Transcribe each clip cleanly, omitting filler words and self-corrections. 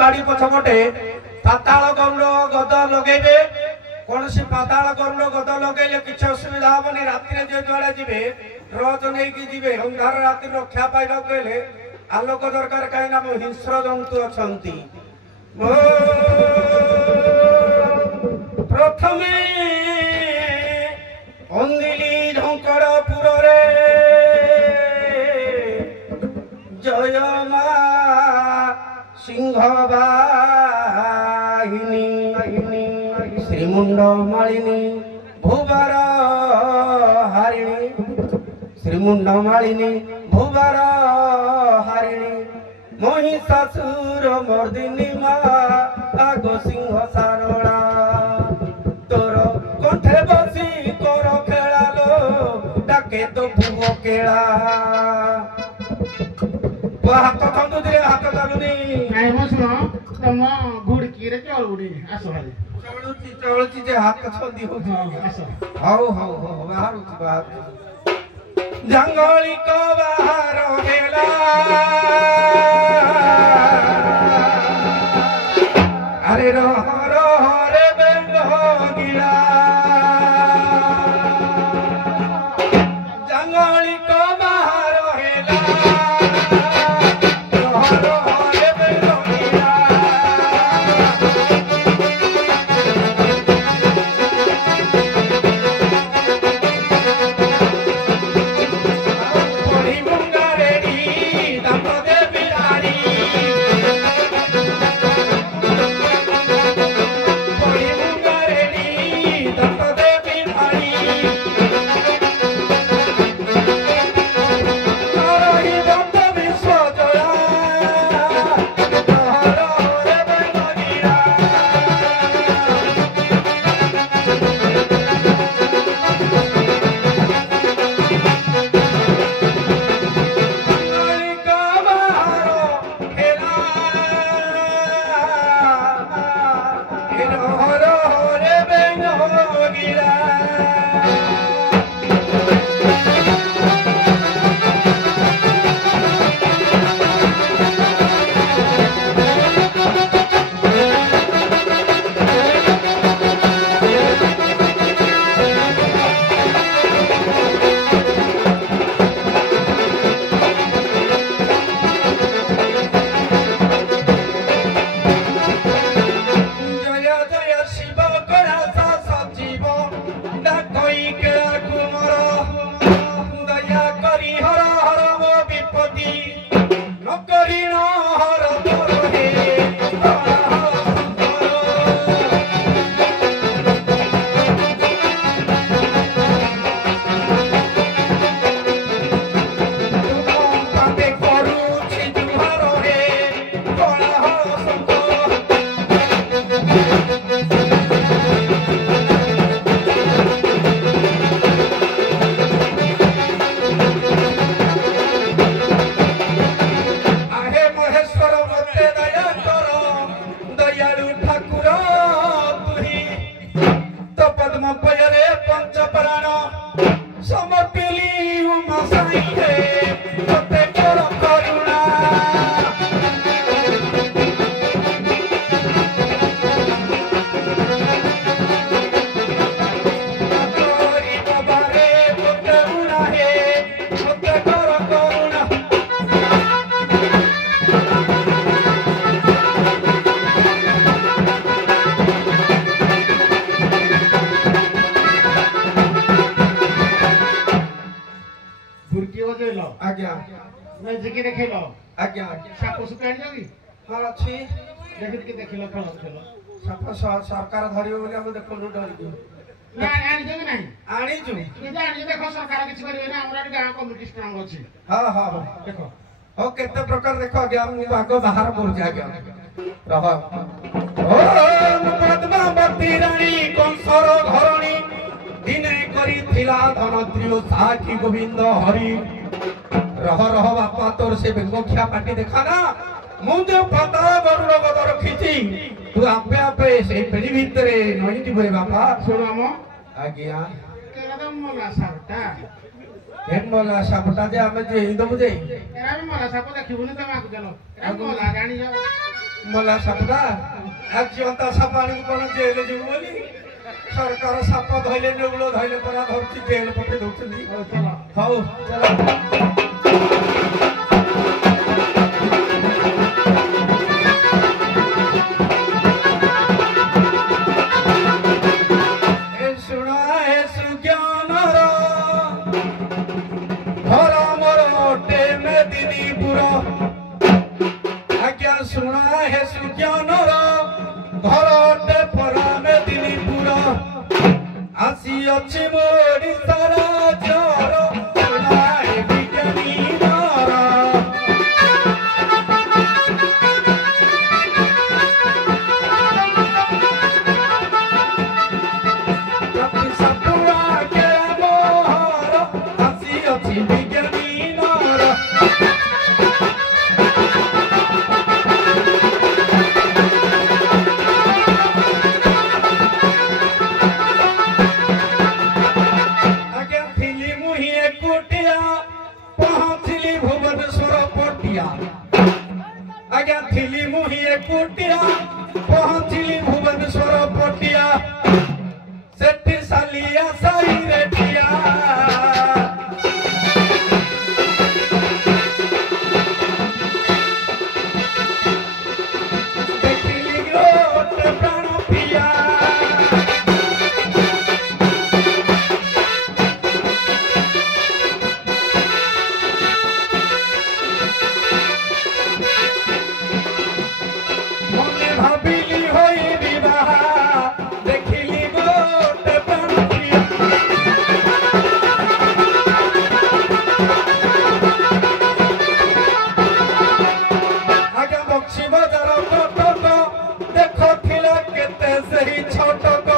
बाड़ी पछपटे पाताल गरुड़ गद लगे कौन सी पाताल गरुड़ गद लगे किसी असुविधा हेनी राति जो जुआड़े जी टर्च नहीं जी अंधार राति रक्षा पाइबा कहले आलोक दरकार कहीं हिंस्र जंतु अच्छा प्रथमे अंदिली झंकड़पुर रे जय मा सिंह बाहिनी श्रीमुंड मालिनी भूबार हारिणी श्रीमुंड मालिनी भूबार हारिणी महिषासुर मर्दिनी मा आग सिंह सारणा तोर कंठे बसी कर खेलालो डाके तो भूव केला हाथ थंदुरे हाथ चालुनी नाही मो सुनो तम गुडकी रे चळुडी आसो हाले चळुची जे हाथ छंदी हो आसो हाउ हाउ हाउ बाहरुची बात जंगली को बाहर गेला अरे रह रे बेंग हो गिला जंगली को बाहर गेला आज्ञा मैं जिके देखिलो आज्ञा साप सुकाई जगी हां अछि देखि के देखिलो खेलो साप सरकार धरियो बोले हम देखलु डर गयो ना आनी जगी नाही आनी छु कि जानी देखो सरकार किछ करिवे ना हमरा गां कमिटी स्ट्रांग अछि हां हां देखो ओ केते प्रकार देखो आज्ञा हम भागो बाहर मोर जागे रह ओ पद्मावती रानी कंसर धरणी दिने करी थिला धनत्रियो साखी गोविंद हरि रह बापा तोर से बेंगोखिया पाटी देखा ना मुझे पता गरुड़ गद रखी तू आपे आपे से पेड़ी भीतर नई जीवे बापा सुनाम आज्ञा केला मला सापटा हेन मला सापटा जे हमें जे हिंद बुझे एरा मला साप देखिबुनी तमे आकु चलो एरा मला गाणी जाओ मला सापडा आज जीवंता साप आनी कोण जेल जीव बोली सरकार साप धैले नेउल धैले परा धरती जेल पठे दउछनी हौ चला सुना है सुज्ञानर घरटे परामे दिलीपुर आसी अच्छी मोड़ी सारा जर सुना है विज्ञानी नर प्रति सतुआ के मोहर आसी अच्छी विज्ञानी नर आज्ञा थिली मुही एकुटिया पहुंचली भुवनेश्वर पटिया सेठी सालिया साई रेटिया देखिली गोटे प्राण प्रिया भाबिली होई विवाह देखिली गोटे प्राण प्रिया आगे बक्सी बजार कटक देखो थिला केते सही छटक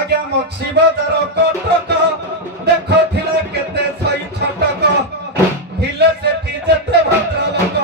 आगे बक्सी बजार कटक देखो थिला केते सही छटक थिले सेठी जेते भद्रलोक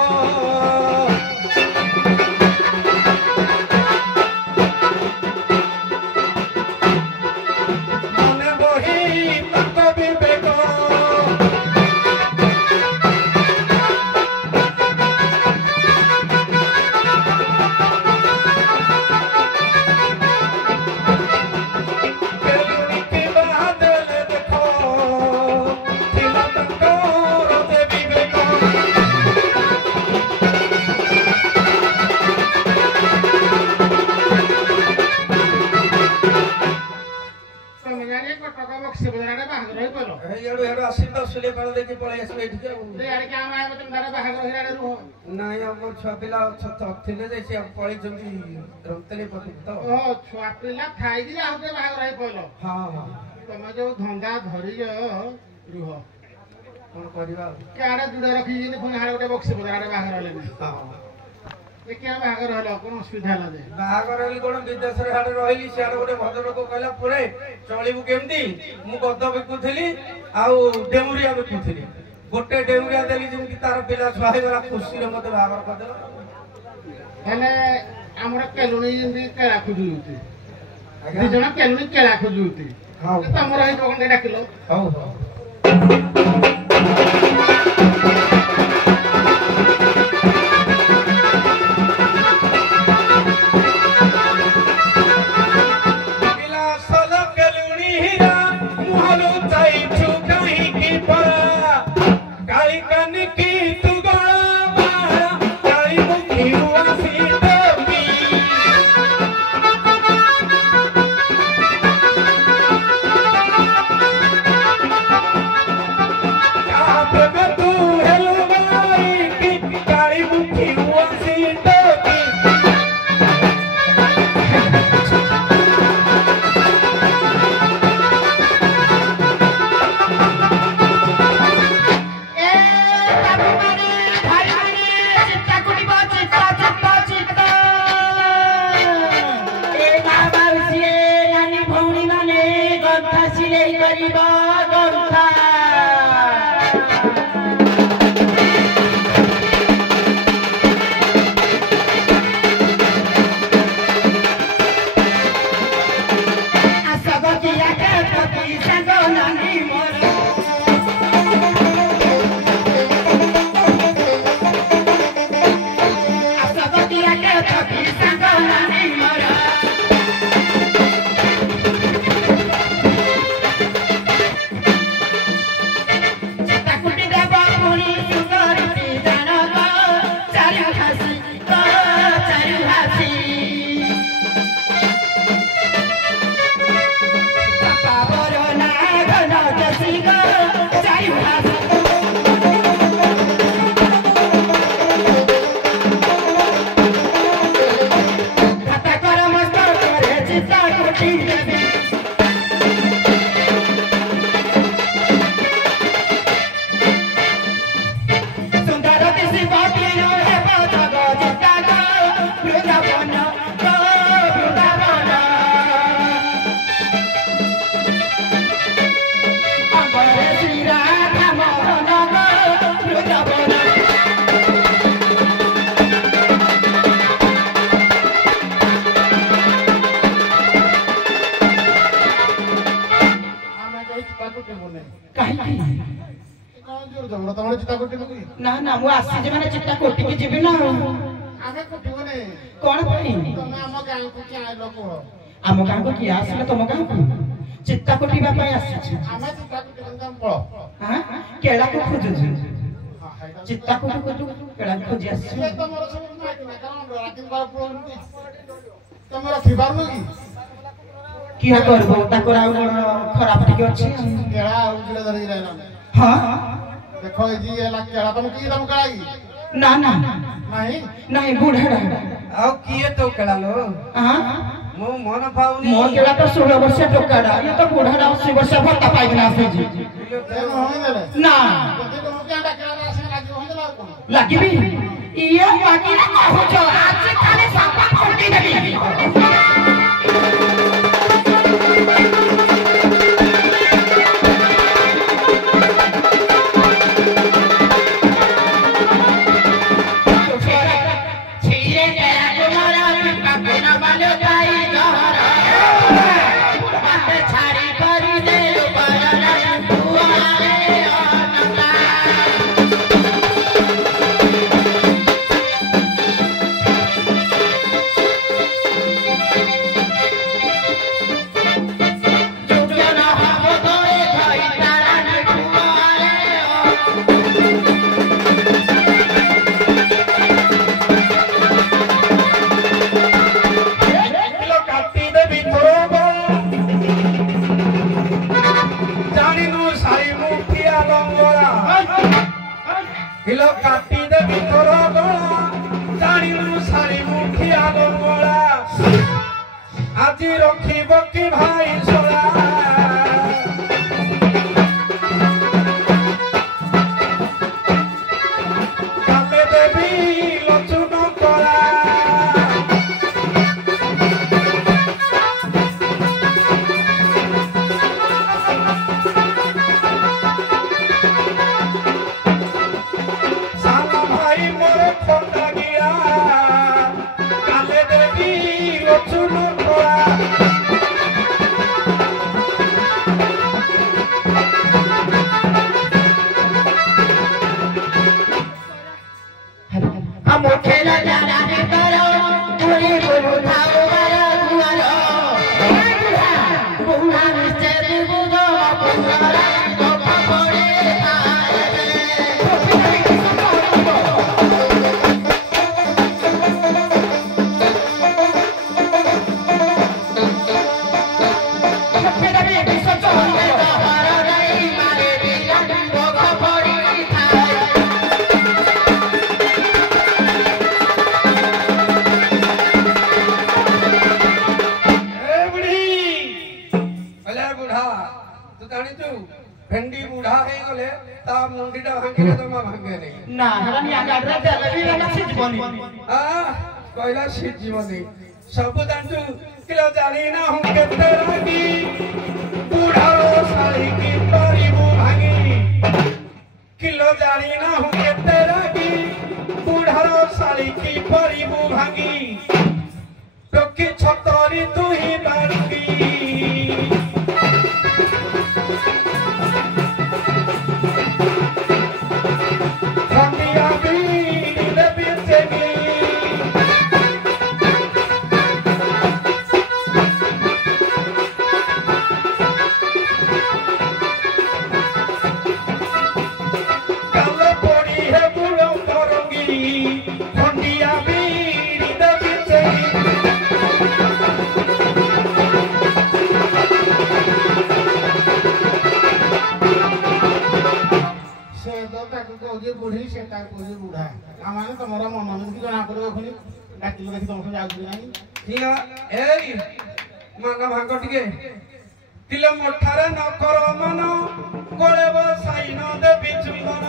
छुआ पिला थे जैसे पड़े रमतली पति तो छुआ पिला खाई दिला होते बाहर रही पड़लो हां हां तमे जो धंधा धरि रुह कोन करबा कारे जुड़ा रखी जिने पुन हारे गोटे बक्सी बजारे बाहर रहले हां ए क्या बाहर रहलो कोन सुविधा लादे बाहर रहली कोन विदेश रे हारे रहली से गोटे भद्रलोक कहला पुरे चलिबु केमती मु गद बिकुथली आ डेउरिया बिकुथली गोटे डेउरिया देली जेमती तार पिला छुआ हेगला खुशी रे मते बाहर कर देला हेले हमरा केलुनी जिंदी केला खुजुती दी जना केलुनी केला खुजुती हां तमरा ही कोन डाकिलो हां हां ना ना मु आसी जे माने चिट्टा कोटी के जीबी ना आमे कोटिबने कोन पई तमे हम गां को के आइलो को आम गां को किया आसिले तुम गां को चिट्टा कोटिबा पई आसी आमे चिट्टा कोटी गंगम पळो हां केला को खोजु चिट्टा कोटी को केला खोजी आसी से तमरो सब माइक ना कारण राती बार प्रॉब्लम तमरो खिबार न की किया करबो ताकर आ खराब टिके अछि केला उजले धरि रहना हां देखो जी ये लग केला तुम की तुम कराई ना ना नहीं नहीं बूढ़ा रहा ଆଉ କିଏ ତ କେଳାଲୋ हां ମୁଁ ମନ ପାଉନି मो केला तो 16 वर्ष टोकाडा ये तो बूढ़ा 80 वर्ष भत्ता पाई ना आसी जी ए होई देले ना जति तुम के आडा केला आसे लागी होई देला कोन लागिबी ये बाकी ना कहू जो आज खाली सापा खोटी देबी हिलो काटी दे भितर गला जानिनु सारी मुखिया गला आज रखिब कि भाई सोला काले देवी लचुन कला भेंडी बूढ़ा है गले ता मुंडीटा भांगे तो मा भांगे नहीं ना हरानी आगाडरा देले भी ना सिजबनी आ कहला सिजबनी सब दांतु किलो जानी ना हूं केते रागी बूढ़ारो साली की परिबू भांगी किलो जानी ना हूं केते रागी बूढ़ारो साली की परिबू भांगी तो की छतरी तू ही बांगी बुढ़ी से बुढ़ा आमाने तमरा मन मन की जना पड़ो खनी डाकिलो देखि तुम जाउ नहीं ठीक है ए मान भांग टिके तिले मोठारे न कर मन कोळे बसाई न देबी चुंबन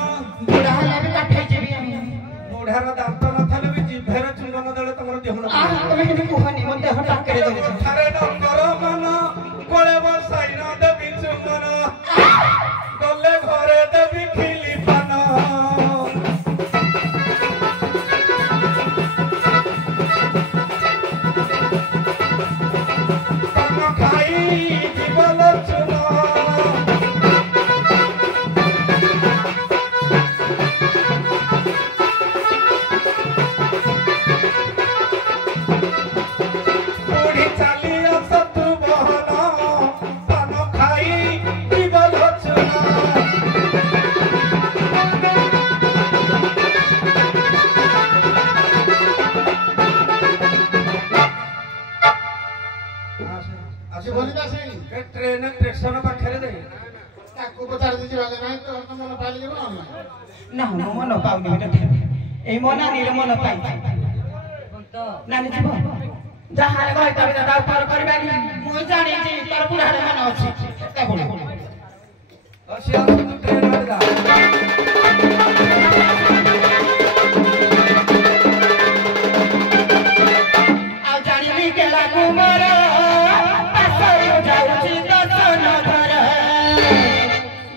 बुढ़ा हला भी काठे जेबी बुढ़ार दांत न थाले भी जिभेर चुंबन देले तमर देह न तमे हिने कुहनी मते हटा करे दो मोठारे न कर मन कोळे बसाई न देबी चुंबन गले घरे देबी खिली पान ट्रेन स्टेशन पाखरे दे ତାକୁ ପଚାରି ଦେଇଛି ବାଗା ନାହିଁ ତ ତମ ମନ ପାଇଲି ଯିବ ना नो मन पाउनी बेटा ए मना नीर मन पाई नानी जीव जहार गय तबे दादा पार करबानी मु जानी जी तर बुढ़ा मन अछि ता बोल असिया तू ट्रेन आड़ जा आ जानी भी के लागू मर पासरी जाउची दसन घर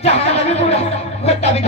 जहार भी बुढ़ा होता भी